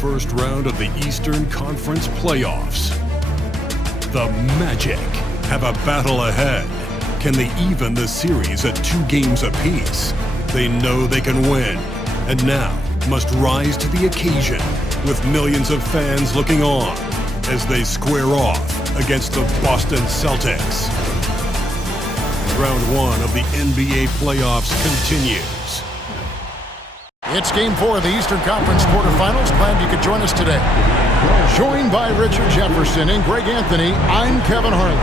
first round of the Eastern Conference playoffs. The Magic have a battle ahead. Can they even the series at 2 games apiece? They know they can win, and now must rise to the occasion with millions of fans looking on as they square off against the Boston Celtics. Round 1 of the NBA playoffs continues. It's Game 4 of the Eastern Conference quarterfinals. Glad you could join us today. Joined by Richard Jefferson and Greg Anthony, I'm Kevin Harlan.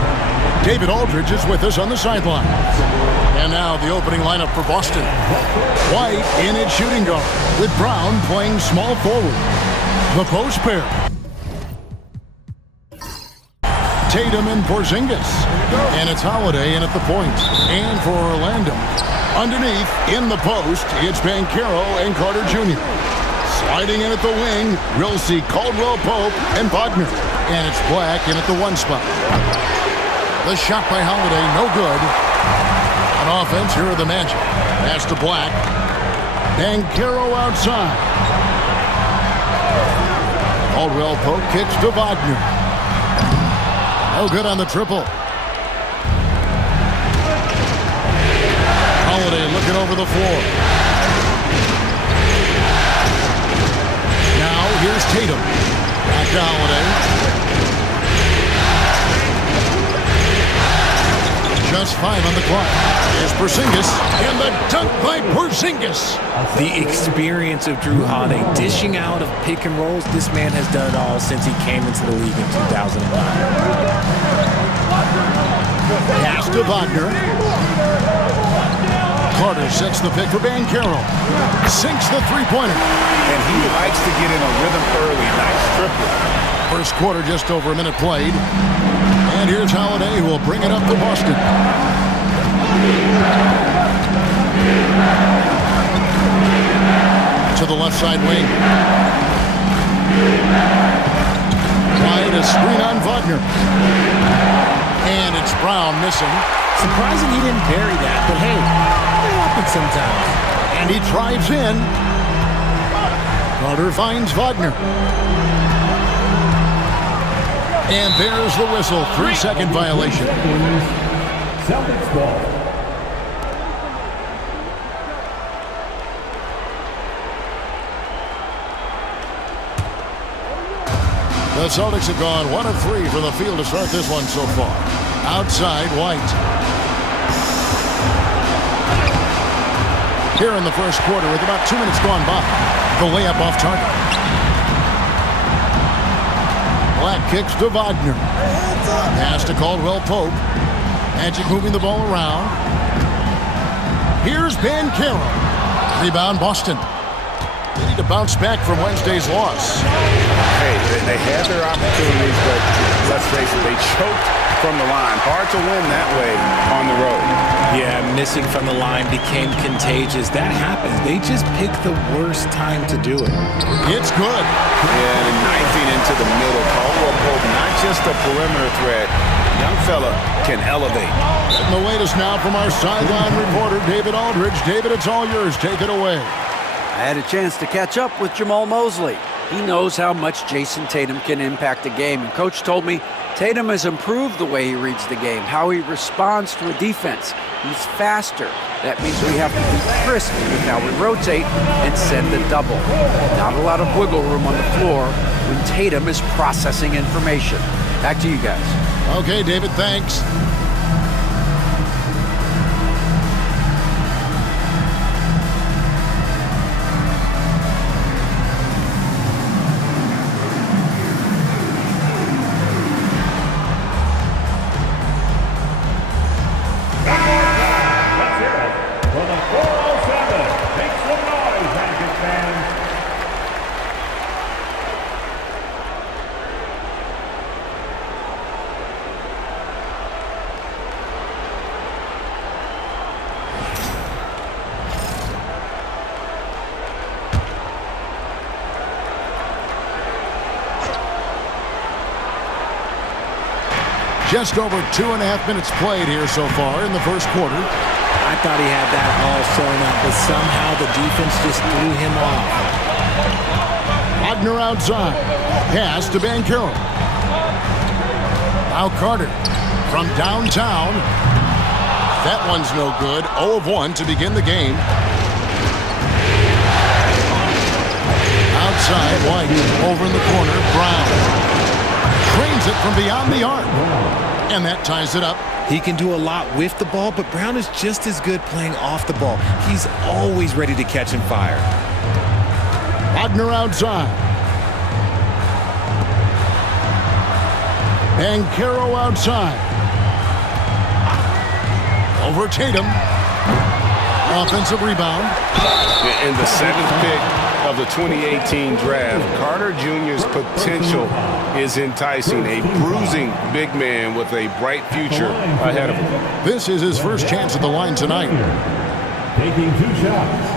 David Aldridge is with us on the sideline. And now the opening lineup for Boston. White in at shooting guard, with Brown playing small forward. The post pair. Tatum and Porzingis. And it's Holiday in at the point. And for Orlando, underneath, in the post, it's Banchero and Carter Jr. Sliding in at the wing, we'll see Caldwell Pope and Wagner. And it's Black in at the 1 spot. The shot by Holiday, no good. On offense, here are the Magic. Pass to Black. Banchero outside. Caldwell Pope kicks to Wagner. No good on the triple. Holiday looking over the floor. Now here's Tatum. Back to Holiday. Just 5 on the clock. Here's Porzingis, and the dunk by Porzingis. The experience of Drew Holiday dishing out of pick and rolls. This man has done it all since he came into the league in 2009. Pass to Wagner. Carter sets the pick for Banchero. Sinks the three-pointer. And he likes to get in a rhythm early. Nice triple. First quarter, just over a minute played. And here's Holiday, who will bring it up to Boston. To the left side wing. Wide, a screen on Wagner. And it's Brown missing. Surprising he didn't bury that, but hey, it happens sometimes. And he drives in. Carter finds Wagner. And there's the whistle. 3-second violation. Celtics ball. The Celtics have gone 1 of 3 from the field to start this one so far. Outside, White. Here in the first quarter with about 2 minutes gone by. The layup off target. Black kicks to Wagner. Pass to Caldwell Pope. Magic moving the ball around. Here's Banchero. Rebound Boston. They need to bounce back from Wednesday's loss. Hey, they had their opportunities, but let's face it, they choked from the line. Hard to win that way on the road. Yeah, missing from the line became contagious. That happens. They just picked the worst time to do it. It's good. Yeah, and knifing into the middle. Caldwell Pope, not just a perimeter threat. Young fella can elevate. And the latest now from our sideline reporter, David Aldridge. David, it's all yours. Take it away. I had a chance to catch up with Jamal Mosley. He knows how much Jason Tatum can impact a game. And Coach told me Tatum has improved the way he reads the game, how he responds to a defense. He's faster. That means we have to be crisp with how we rotate and send the double. Not a lot of wiggle room on the floor when Tatum is processing information. Back to you guys. Okay, David, thanks. Just over 2.5 minutes played here so far in the first quarter. I thought he had that all sewn up, but somehow the defense just threw him off. Wagner outside. Pass to Banchero. Now Carter from downtown. That one's no good. 0 of 1 to begin the game. Outside, White. Over in the corner, Brown. Trains it from beyond the arc. And that ties it up. He can do a lot with the ball, but Brown is just as good playing off the ball. He's always ready to catch and fire. Wagner outside. Banchero outside. Over Tatum. Offensive rebound. In the 7th pick of the 2018 draft, Carter Jr.'s potential is enticing. A bruising big man with a bright future ahead of him. This is his first chance at the line tonight. Taking 2 shots.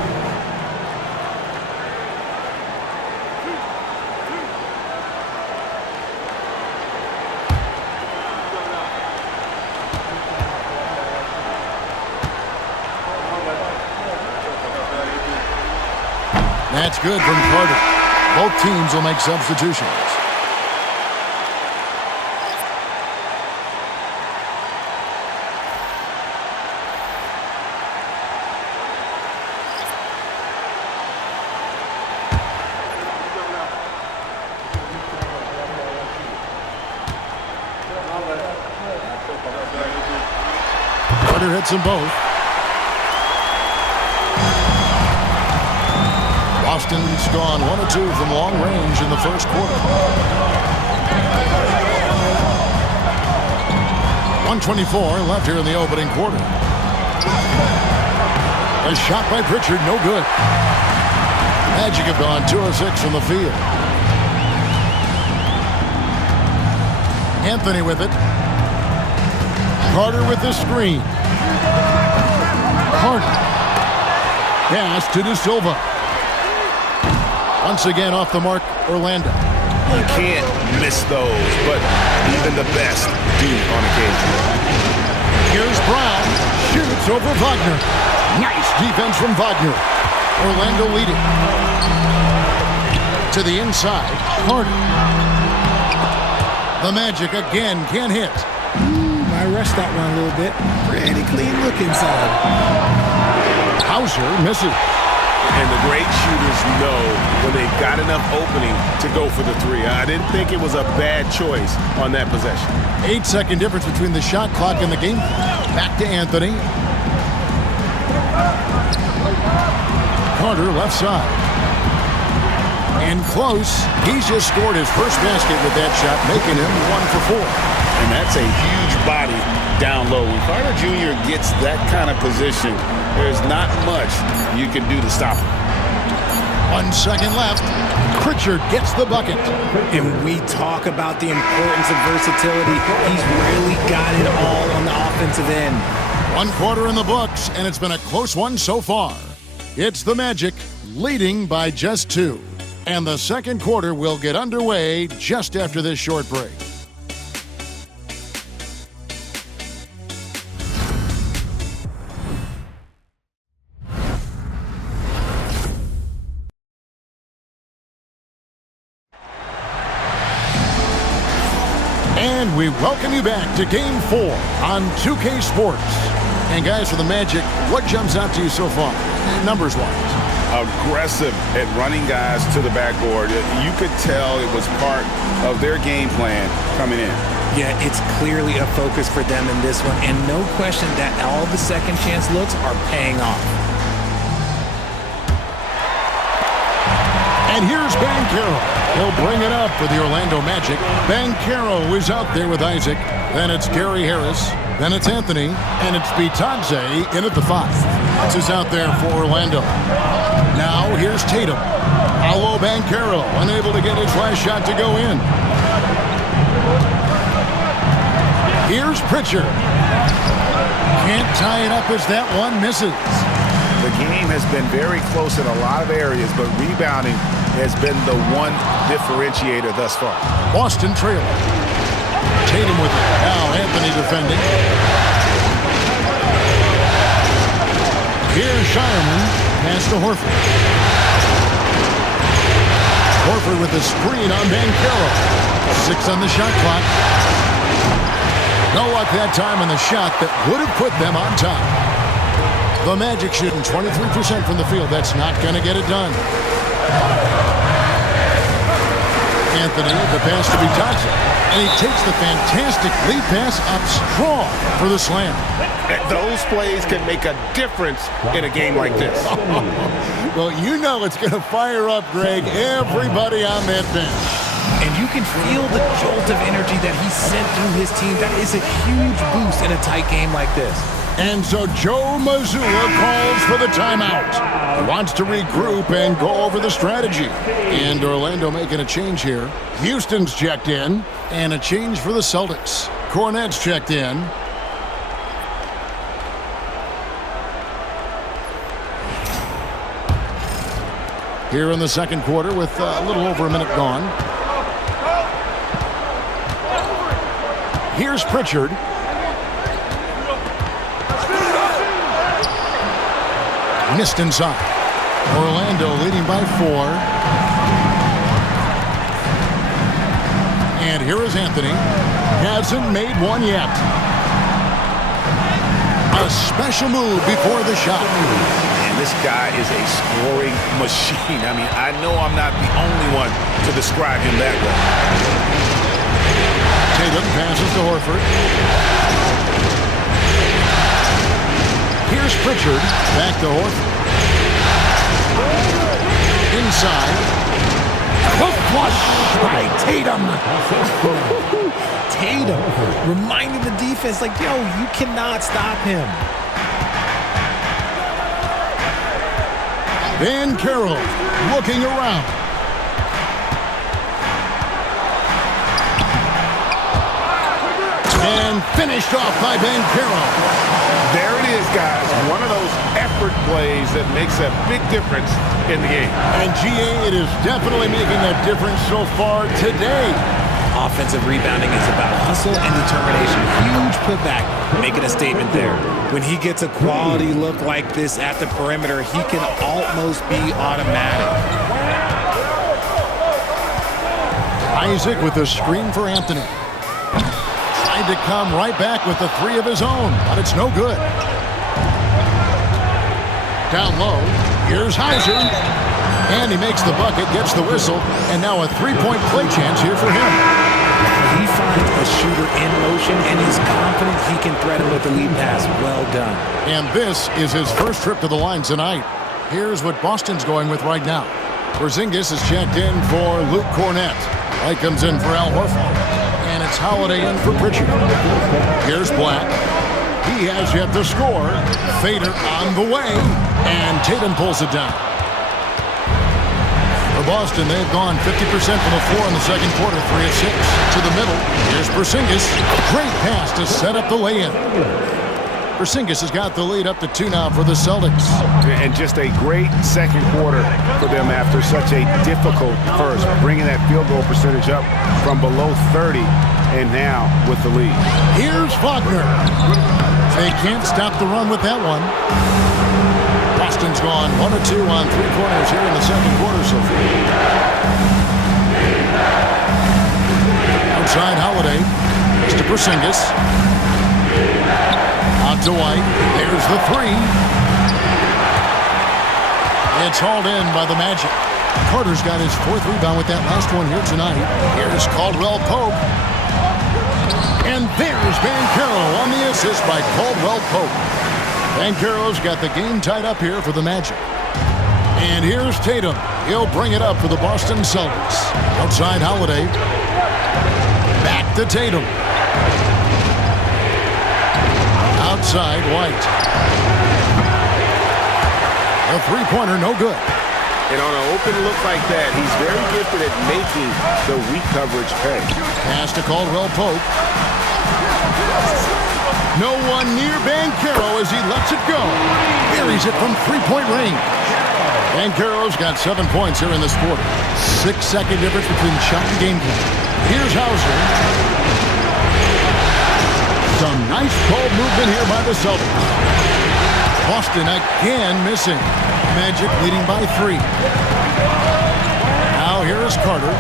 That's good from Carter. Both teams will make substitutions. Carter hits them both. Boston's gone 1 of 2 from long range in the first quarter. 1:24 left here in the opening quarter. A shot by Pritchard, no good. Magic have gone 2 of 6 from the field. Anthony with it. Carter with the screen. Carter. Pass to De Silva. Once again off the mark, Orlando. You can't miss those, but even the best do on occasion. Here's Brown. Shoots over Wagner. Nice defense from Wagner. Orlando leading. To the inside, Carter. The Magic again can't hit. I rushed that one a little bit. Pretty clean look inside. Hauser misses. And the great shooters know when they've got enough opening to go for the 3. I didn't think it was a bad choice on that possession. 8-second difference between the shot clock and the game clock. Back to Anthony. Carter left side. And close. He's just scored his first basket with that shot, making him 1 for 4. And that's a huge body down low. When Carter Jr. gets that kind of position, there's not much you can do to stop him. 1 second left. Pritchard gets the bucket. And we talk about the importance of versatility. He's really got it all on the offensive end. 1 quarter in the books, and it's been a close one so far. It's the Magic leading by just 2. And the second quarter will get underway just after this short break. And we welcome you back to Game 4 on 2K Sports. And guys, for the Magic, what jumps out to you so far, numbers-wise? Aggressive at running guys to the backboard. You could tell it was part of their game plan coming in. Yeah, it's clearly a focus for them in this one, and no question that all the second chance looks are paying off. And here's Banchero. He'll bring it up for the Orlando Magic. Banchero is out there with Isaac. Then it's Gary Harris. Then it's Anthony. And it's Bitadze in at the 5. This is out there for Orlando. Now here's Tatum. Paolo Banchero unable to get his last shot to go in. Here's Pritchard. Can't tie it up as that one misses. The game has been very close in a lot of areas, but rebounding has been the one differentiator thus far. Boston trailing. Tatum with it. Now Anthony defending. Here's Shireman. Pass to Horford. Horford Horford with a screen on Banchero. 6 on the shot clock. No luck that time on the shot that would have put them on top. The Magic shooting 23% from the field. That's not going to get it done. Anthony, the pass to Bitadze. And he takes the fantastic lead pass up strong for the slam. Those plays can make a difference in a game like this. Well, you know it's going to fire up, Greg, everybody on that bench. And you can feel the jolt of energy that he sent through his team. That is a huge boost in a tight game like this. And so Joe Mazzulla calls for the timeout. He wants to regroup and go over the strategy. And Orlando making a change here. Houston's checked in. And a change for the Celtics. Cornette's checked in. Here in the second quarter with a little over a minute gone. Here's Pritchard. Missed inside. Orlando leading by 4. And here is Anthony. Hasn't made one yet. A special move before the shot. And this guy is a scoring machine. I mean, I know I'm not the only one to describe him that way. Tatum passes to Horford. Here's Pritchard. Back to Horford. Inside. Hook flush by Tatum. Tatum reminding the defense, like, yo, you cannot stop him. Banchero looking around. And finished off by Banchero. There it is, guys. One of those effort plays that makes a big difference in the game. And GA, it is definitely making a difference so far today. Offensive rebounding is about hustle and determination. Huge putback, making a statement there. When he gets a quality look like this at the perimeter, he can almost be automatic. Isaac with a screen for Anthony. Tried to come right back with the 3 of his own, but it's no good. Down low, here's Hauser. And he makes the bucket, gets the whistle, and now a 3-point play chance here for him. He finds a shooter in motion, and he's confident he can thread him with the lead pass. Well done. And this is his first trip to the line tonight. Here's what Boston's going with right now. Porzingis is checked in for Luke Cornett. White comes in for Al Horford. And it's Holiday in for Pritchard. Here's Black. He has yet to score. Fader on the way. And Tatum pulls it down. For Boston, they've gone 50% from the floor in the second quarter, 3 of 6. To the middle, here's Porzingis. Great pass to set up the lay-in. Porzingis has got the lead up to 2 now for the Celtics. And just a great second quarter for them after such a difficult first. Bringing that field goal percentage up from below 30 and now with the lead. Here's Wagner. They can't stop the run with that one. Boston's gone 1 of 2 on 3 corners here in the second quarter so far. Outside Holiday. Mr. Porzingis. Out to White. There's the 3. It's hauled in by the Magic. Carter's got his 4th rebound with that last one here tonight. Here's Caldwell Pope. And there's Banchero on the assist by Caldwell Pope. Banchero's got the game tied up here for the Magic. And here's Tatum. He'll bring it up for the Boston Celtics. Outside Holiday. Back to Tatum. Outside White. A 3-pointer, no good. And on an open look like that, he's very gifted at making the weak coverage pay. Pass to Caldwell Pope. No one near Banchero as he lets it go. Buries it from 3-point range. Banchero's got 7 points here in this quarter. 6-second difference between shot and game clock. Here's Hauser. Some nice ball movement here by the Celtics. Boston again missing. Magic leading by 3. Now here is Nicholas Carter.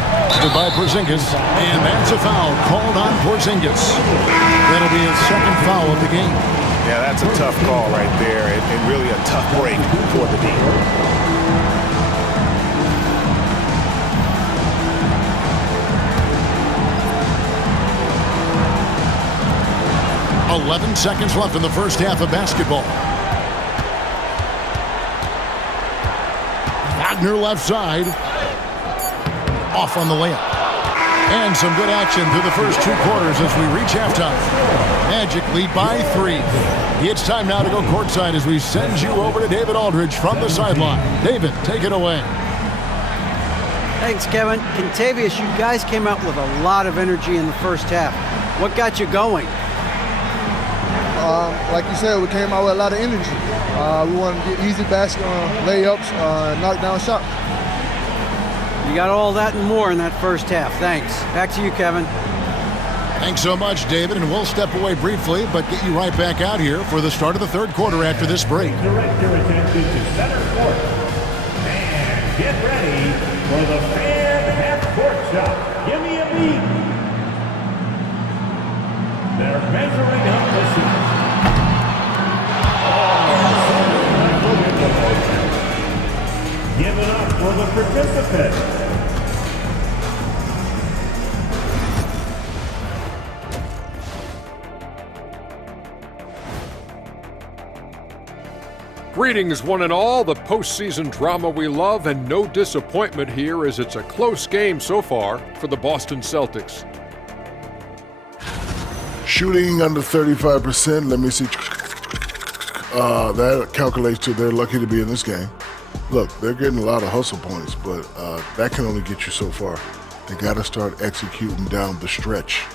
Goodbye, Porzingis. And that's a foul called on Porzingis. That'll be his second foul of the game. Yeah, that's a tough call right there, and really a tough break for the team. 11 seconds left in the first half of basketball. Wagner left side. Off on the layup. And some good action through the first 2 quarters as we reach halftime. Magic lead by 3. It's time now to go courtside as we send you over to David Aldridge from the sideline. David, take it away. Thanks, Kevin. Contavious, you guys came out with a lot of energy in the first half. What got you going? Like you said, we came out with a lot of energy. We wanted to get easy basket layups, knock down shots. You got all that and more in that first half. Thanks. Back to you, Kevin. Thanks so much, David, and we'll step away briefly, but get you right back out here for the start of the third quarter after this break. Direct your attention to center court. And get ready for the fan half-court shot. Give me a beat. They're measuring up the shot. Give it up for the participants. Greetings, one and all. The postseason drama we love, and no disappointment here as it's a close game so far for the Boston Celtics. Shooting under 35%. Let me see. That calculates to they're lucky to be in this game. Look, they're getting a lot of hustle points, but that can only get you so far. They got to start executing down the stretch.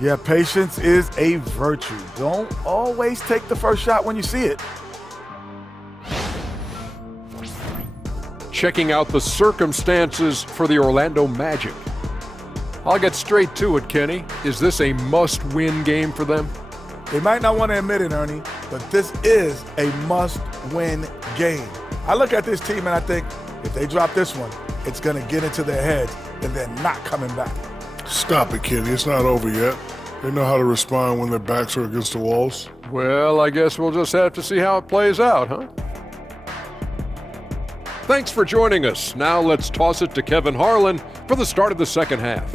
Yeah, patience is a virtue. Don't always take the first shot when you see it. Checking out the circumstances for the Orlando Magic. I'll get straight to it, Kenny. Is this a must-win game for them? They might not want to admit it, Ernie, but this is a must-win game. I look at this team and I think if they drop this one, it's going to get into their heads and they're not coming back. Stop it, Kenny. It's not over yet. They know how to respond when their backs are against the walls. Well, I guess we'll just have to see how it plays out, huh? Thanks for joining us. Now let's toss it to Kevin Harlan for the start of the second half.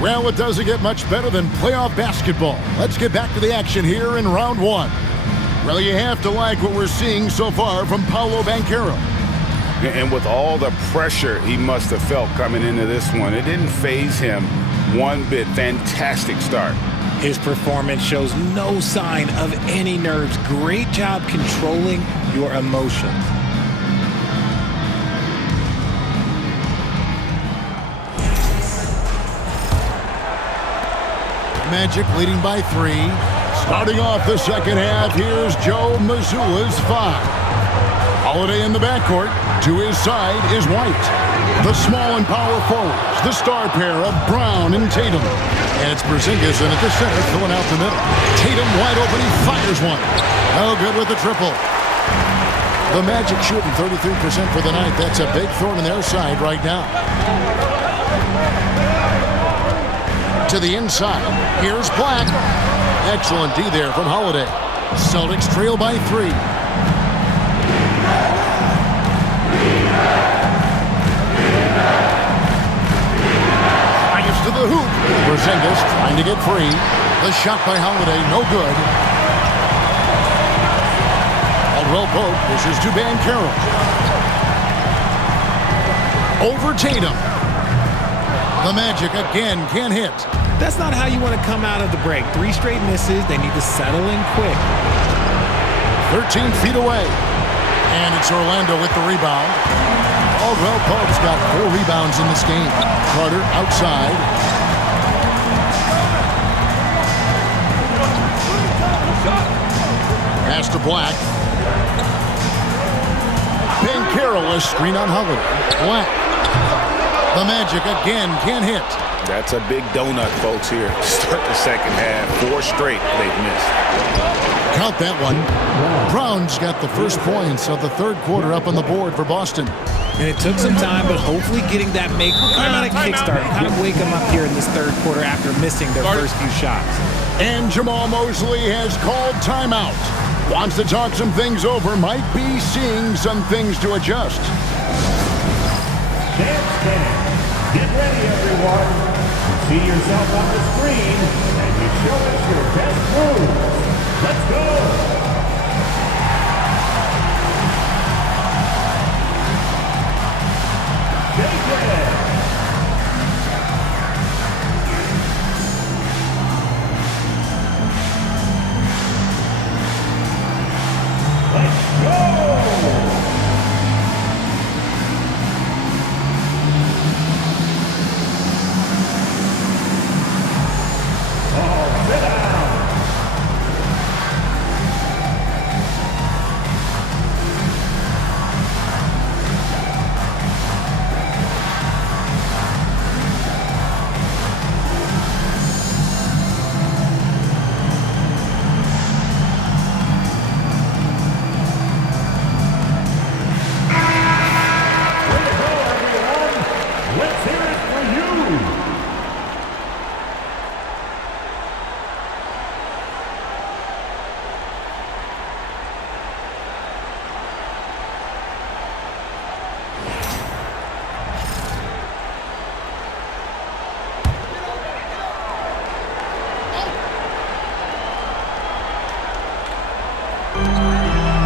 Well, it doesn't get much better than playoff basketball. Let's get back to the action here in round 1. Well, you have to like what we're seeing so far from Paolo Banchero. And with all the pressure he must have felt coming into this one, it didn't faze him one bit. Fantastic start. His performance shows no sign of any nerves. Great job controlling your emotions. Magic leading by 3. Starting off the second half, here's Joe Mazzulla's 5. Holiday in the backcourt. To his side is White. The small and power forwards, the star pair of Brown and Tatum. And it's Porzingis in at the center, filling out the middle. Tatum wide open, he fires one. No good with the triple. The Magic shooting 33% for the night. That's a big thorn in their side right now. To the inside, here's Black. Excellent D there from Holiday. Celtics trail by 3. To the hoop. Porzingis trying to get free. The shot by Holiday, no good. Caldwell Pope pushes to Banchero. Over Tatum. The Magic again can't hit. That's not how you want to come out of the break. 3 straight misses. They need to settle in quick. 13 feet away. And it's Orlando with the rebound. Caldwell Pope's got 4 rebounds in this game. Carter outside. Pass to Black. Banchero, a screen on Holiday. Black. The Magic again can't hit. That's a big donut, folks, here. Start the second half. 4 straight they've missed. Count that one. Brown's got the first points of the third quarter up on the board for Boston. And it took some time, but hopefully getting that kickstart, kind of wake them up here in this third quarter after missing their first few shots. And Jamal Mosley has called timeout. Wants to talk some things over, might be seeing some things to adjust. Get ready, everyone. You see yourself on the screen, and you show us your best moves. Let's go.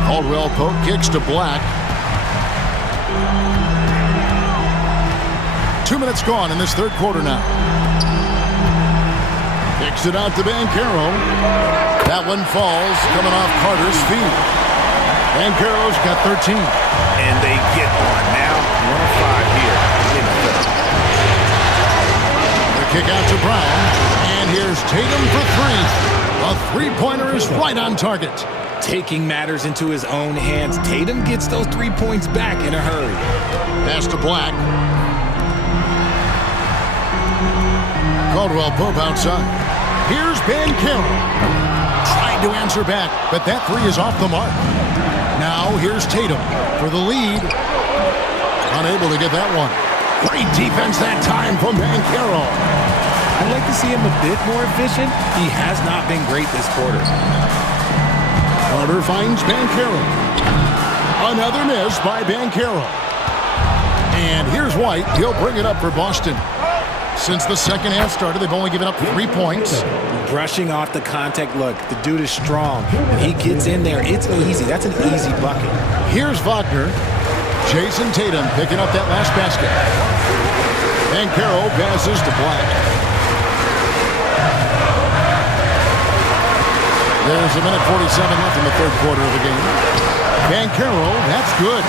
Caldwell Pope kicks to Black. 2 minutes gone in this third quarter now. Kicks it out to Banchero. That one falls, coming off Carter's feet. Banchero's got 13. And they get one now. 1 of 5 here in the third. The kick out to Brown. And here's Tatum for 3. A three-pointer is right on target. Taking matters into his own hands, Tatum gets those 3 points back in a hurry. Pass to Black. Caldwell Pope outside. Here's Banchero. Trying to answer back, but that 3 is off the mark. Now here's Tatum for the lead. Unable to get that one. Great defense that time from Banchero. I'd like to see him a bit more efficient. He has not been great this quarter. Carter finds Banchero. Another miss by Banchero. And here's White. He'll bring it up for Boston. Since the second half started, they've only given up 3 points. Brushing off the contact. Look, the dude is strong. When he gets in there, it's easy. That's an easy bucket. Here's Wagner. Jason Tatum picking up that last basket. Banchero passes to Black. There's a minute 47 left in the third quarter of the game. Banchero, that's good.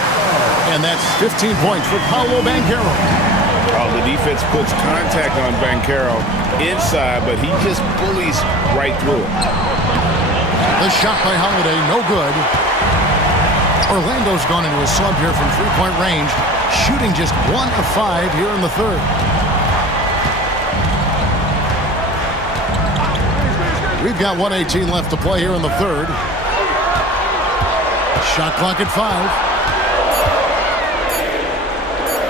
And that's 15 points for Paolo Banchero. Oh, the defense puts contact on Banchero inside, but he just bullies right through it. The shot by Holiday, no good. Orlando's gone into a slump here from three-point range, shooting just 1 of 5 here in the third. We've got 1:18 left to play here in the third. Shot clock at 5.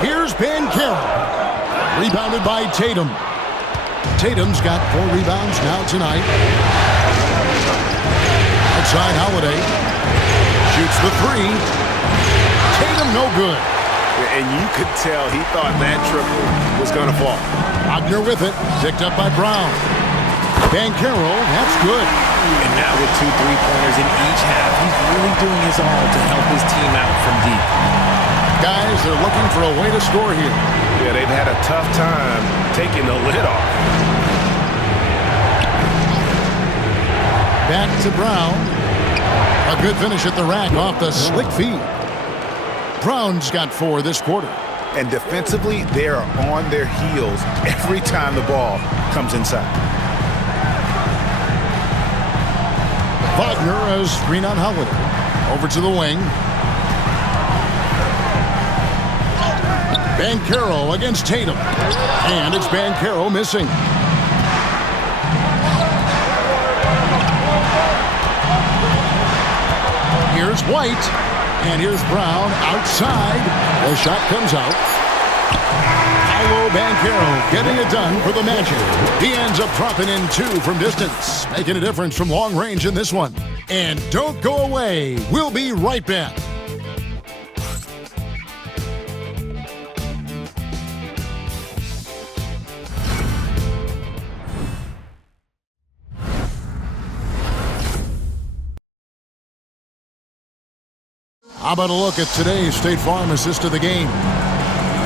Here's Banchero. Rebounded by Tatum. Tatum's got 4 rebounds now tonight. Outside Holiday. Shoots the 3. Tatum no good. And you could tell he thought that triple was going to fall. Wagner with it. Picked up by Brown. Banchero, that's good. And now with 2 3-pointers in each half, he's really doing his all to help his team out from deep. Guys, they're looking for a way to score here. Yeah, they've had a tough time taking the lid off. Back to Brown. A good finish at the rack off the slick feed. Brown's got 4 this quarter. And defensively, they are on their heels every time the ball comes inside. Wagner has screen on Holiday. Over to the wing. Banchero against Tatum. And it's Banchero missing. Here's White. And here's Brown outside. The shot comes out. Paolo Banchero getting it done for the Magic. He ends up dropping in 2 from distance, making a difference from long range in this one. And don't go away. We'll be right back. How about a look at today's State Farm assist of the game?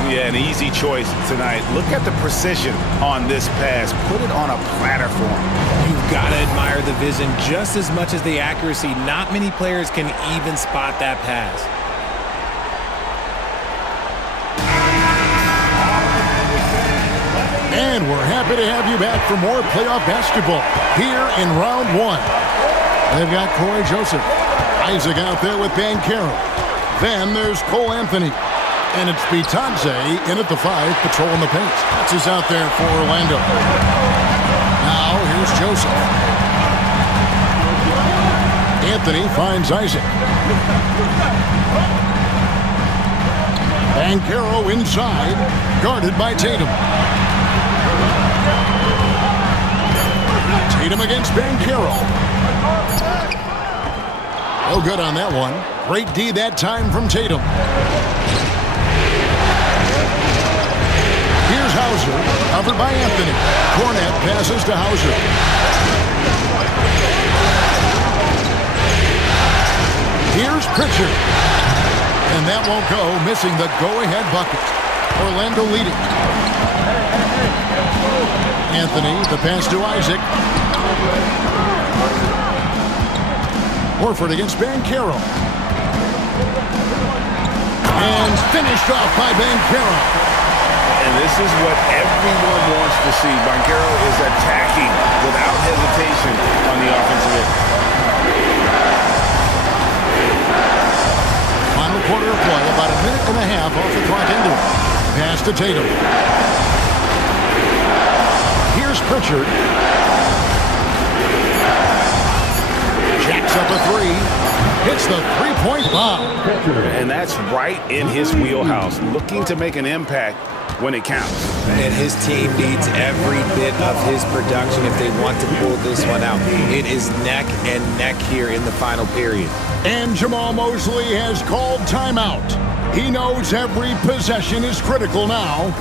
Yeah, an easy choice tonight. Look at the precision on this pass. Put it on a platter for him. You've got to admire the vision just as much as the accuracy. Not many players can even spot that pass. And we're happy to have you back for more playoff basketball here in round 1. They've got Corey Joseph. Isaac out there with Banchero. Then there's Cole Anthony. And it's Bitadze in at the 5, patrolling the paint. That's is out there for Orlando. Now here's Joseph. Anthony finds Isaac. Banchero inside, guarded by Tatum. Tatum against Banchero. No good on that one. Great D that time from Tatum. Here's Hauser, covered by Anthony. Cornette passes to Hauser. Here's Pritchard. And that won't go, missing the go-ahead bucket. Orlando leading. Anthony, the pass to Isaac. Horford against Banchero. And finished off by Banchero. And this is what everyone wants to see. Banchero is attacking without hesitation on the offensive end. Final quarter of play, about a minute and a half off the clock into it. Pass to Tatum. Here's Pritchard. Jacks up a 3. Hits the three-point bomb. And that's right in his wheelhouse. Looking to make an impact when it counts. And his team needs every bit of his production if they want to pull this one out. It is neck and neck here in the final period. And Jamal Mosley has called timeout. He knows every possession is critical now.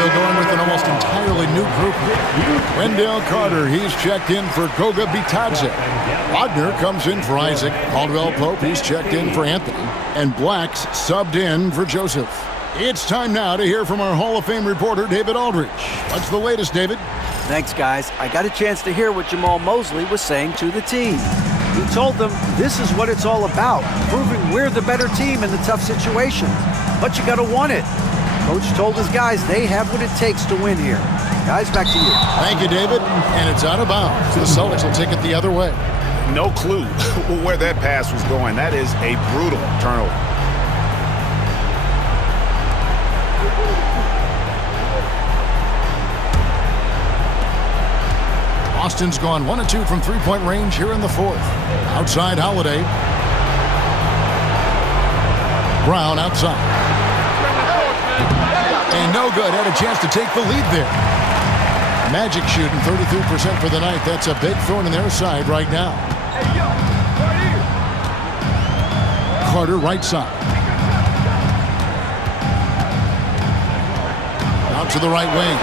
Going with an almost entirely new group. Wendell Carter, he's checked in for Goga Bitadze. Wagner comes in for Isaac. Caldwell Pope, he's checked in for Anthony. And Black's subbed in for Joseph. It's time now to hear from our Hall of Fame reporter, David Aldridge. What's the latest, David? Thanks, guys. I got a chance to hear what Jamal Mosley was saying to the team. He told them this is what it's all about, proving we're the better team in the tough situations. But you got to want it. Coach told his guys they have what it takes to win here. Guys, back to you. Thank you, David. And it's out of bounds. The Celtics will take it the other way. No clue where that pass was going. That is a brutal turnover. Boston's gone 1 of 2 from three-point range here in the 4th. Outside Holiday. Brown outside. And No good. Had a chance to take the lead there. Magic shooting 33% for the night. That's a big thorn in their side right now. Carter, right side. Out to the right wing.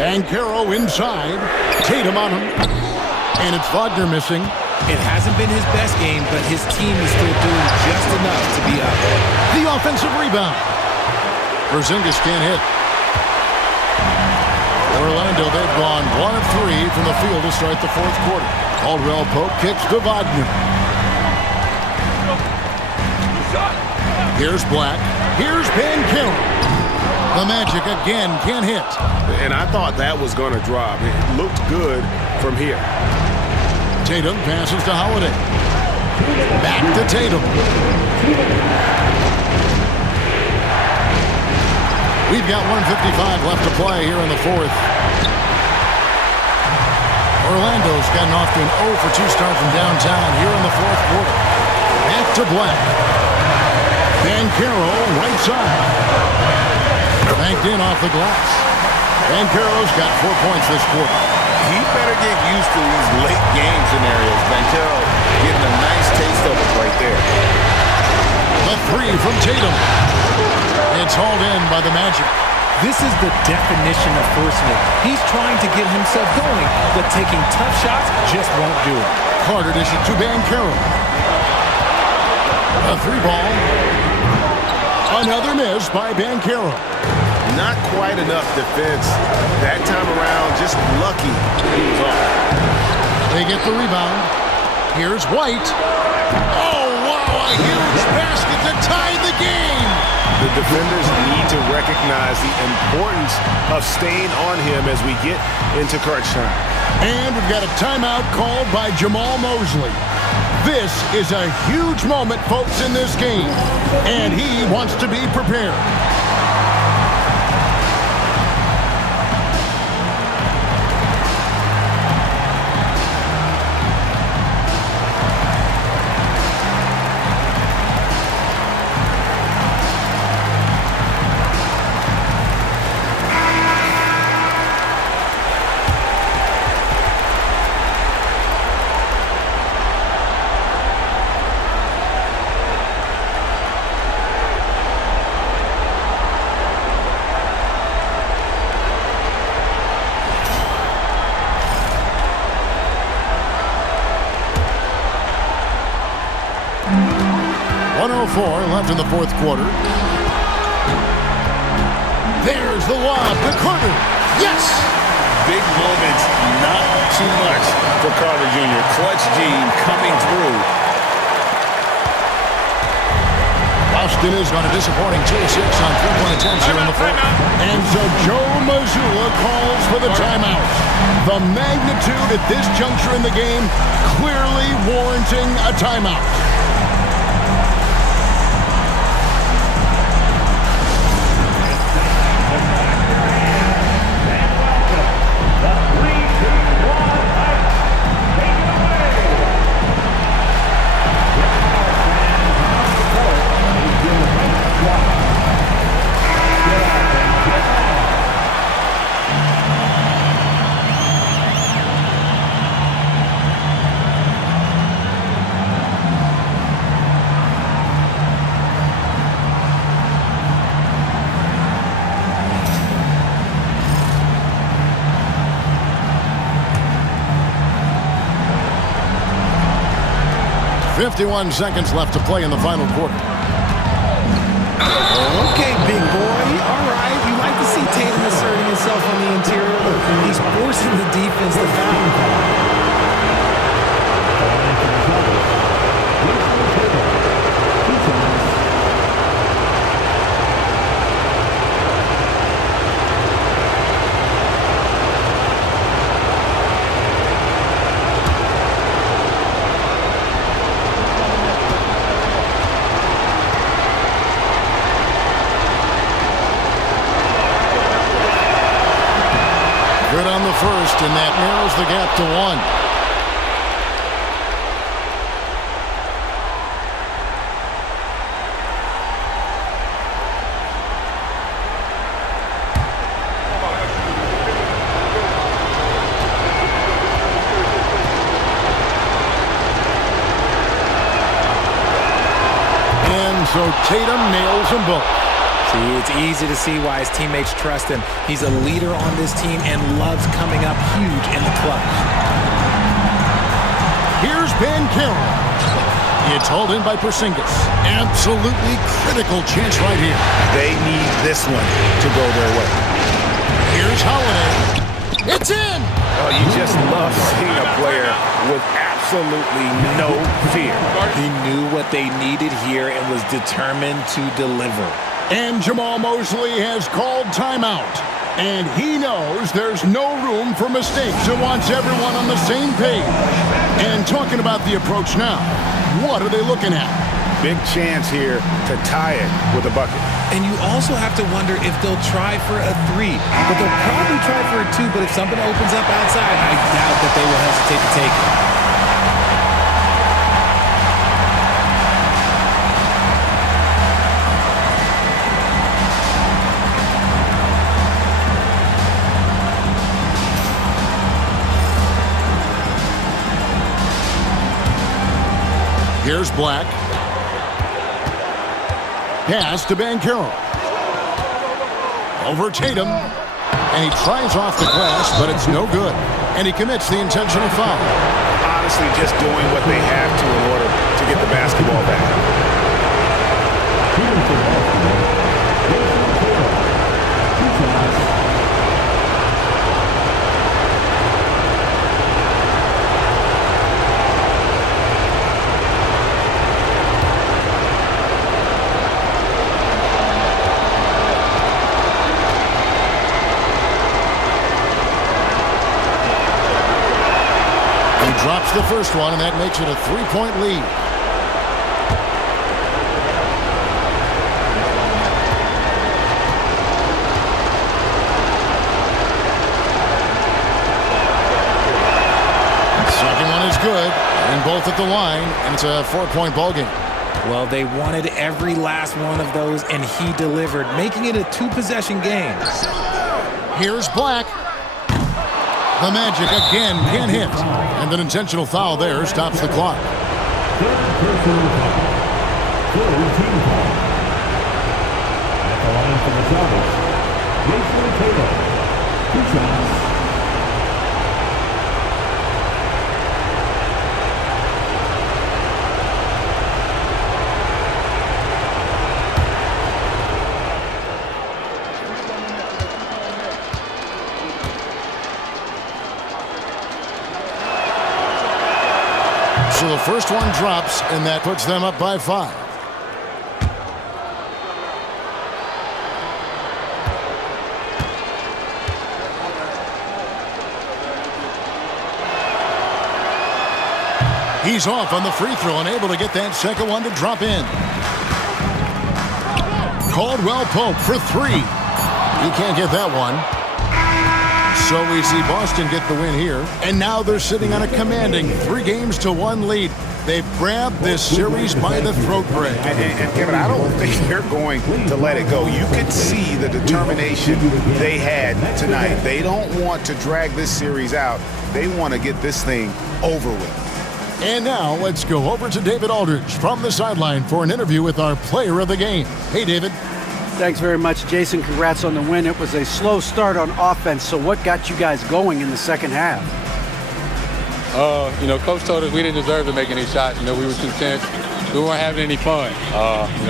Banchero inside. Tatum on him. And it's Wagner missing. It hasn't been his best game, but his team is still doing just enough to be up. The offensive rebound. Porzingis can't hit. Orlando, they've gone 1 of 3 from the field to start the fourth quarter. Caldwell Pope kicks to Wagner. Here's Black. Here's Banchero. The Magic again can't hit. And I thought that was going to drop. It looked good from here. Tatum passes to Holiday. Back to Tatum. We've got 1:55 left to play here in the fourth. Orlando's gotten off to an 0 for 2 start from downtown here in the fourth quarter. Back to Black. Banchero, right side. Banked in off the glass. Banchero's got 4 points this quarter. He better get used to these late game scenarios. Banchero getting a nice taste of it right there. The 3 from Tatum. It's hauled in by the Magic. This is the definition of forcing it. He's trying to get himself going, but taking tough shots just won't do it. Carter dishes to Banchero. A 3-ball. Another miss by Banchero. Not quite enough defense that time around. Just lucky he was off. They get the rebound. Here's White. Oh, wow, a huge basket to tie the game. The defenders need to recognize the importance of staying on him as we get into crunch time. And we've got a timeout called by Jamal Mosley. This is a huge moment, folks, in this game. And he wants to be prepared. Left in the fourth quarter. There's the lob to Carter. Yes! Big moments, not too much for Carter Jr. Clutch gene coming through. Boston is on a disappointing 2-6 on 3-point attempts here in the fourth. And so Joe Mazzulla calls for the timeout. The magnitude at this juncture in the game clearly warranting a timeout. .51 seconds left to play in the final quarter. Okay, big boy. All right. You like to see Tatum asserting himself on the interior, but he's forcing the defense to foul. Good on the first, and that narrows the gap to 1. so Tatum nails them both. See, it's easy to see why his teammates trust him. He's a leader on this team and loves coming up huge in the clutch. Here's Banchero. It's hauled in by Porzingis. Absolutely critical chance right here. They need this one to go their way. Here's Holiday. It's in! Oh, you just love seeing a player with absolutely no fear. He knew what they needed here and was determined to deliver. And Jamal Mosley has called timeout. And he knows there's no room for mistakes and wants everyone on the same page. And talking about the approach now, what are they looking at? Big chance here to tie it with a bucket. And you also have to wonder if they'll try for a 3. But they'll probably try for a 2, but if something opens up outside, I doubt that they will hesitate to take it. Here's Black. Pass to Banchero. Over Tatum. And he tries off the glass, but it's no good. And he commits the intentional foul. Honestly, just doing what they have to in order to get the basketball back. Drops the first one, and that makes it a 3-point lead. Second one is good, and both at the line, and it's a 4-point ball game. Well, they wanted every last one of those, and he delivered, making it a 2-possession game. Here's Black. The Magic again can't hit. And an intentional foul there stops the clock. Third personal foul. Third team foul. At the line for the Celtics, Jason Tatum. 2 shots. So the first one drops, and that puts them up by 5. He's off on the free throw and able to get that second one to drop in. Caldwell Pope for 3. He can't get that one. So we see Boston get the win here, and now they're sitting on a commanding 3-1 lead. They've grabbed this series by the throat, Greg. And Kevin, I don't think they're going to let it go. You could see the determination they had tonight. They don't want to drag this series out. They want to get this thing over with. And now let's go over to David Aldridge from the sideline for an interview with our player of the game. Hey, David. Thanks very much, Jason. Congrats on the win. It was a slow start on offense, so what got you guys going in the second half? Coach told us we didn't deserve to make any shots. We were too tense. We weren't having any fun.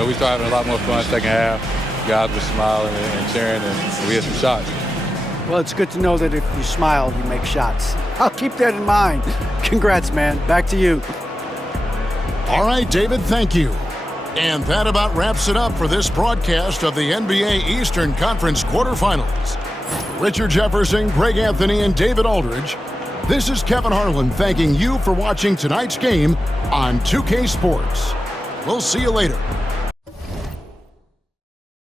We started having a lot more fun second half. Guys were smiling and cheering, and we had some shots. Well, it's good to know that if you smile, you make shots. I'll keep that in mind. Congrats, man. Back to you. All right, David, thank you. And that about wraps it up for this broadcast of the NBA Eastern Conference quarterfinals. Richard Jefferson, Greg Anthony, and David Aldridge. This is Kevin Harlan thanking you for watching tonight's game on 2K Sports. We'll see you later.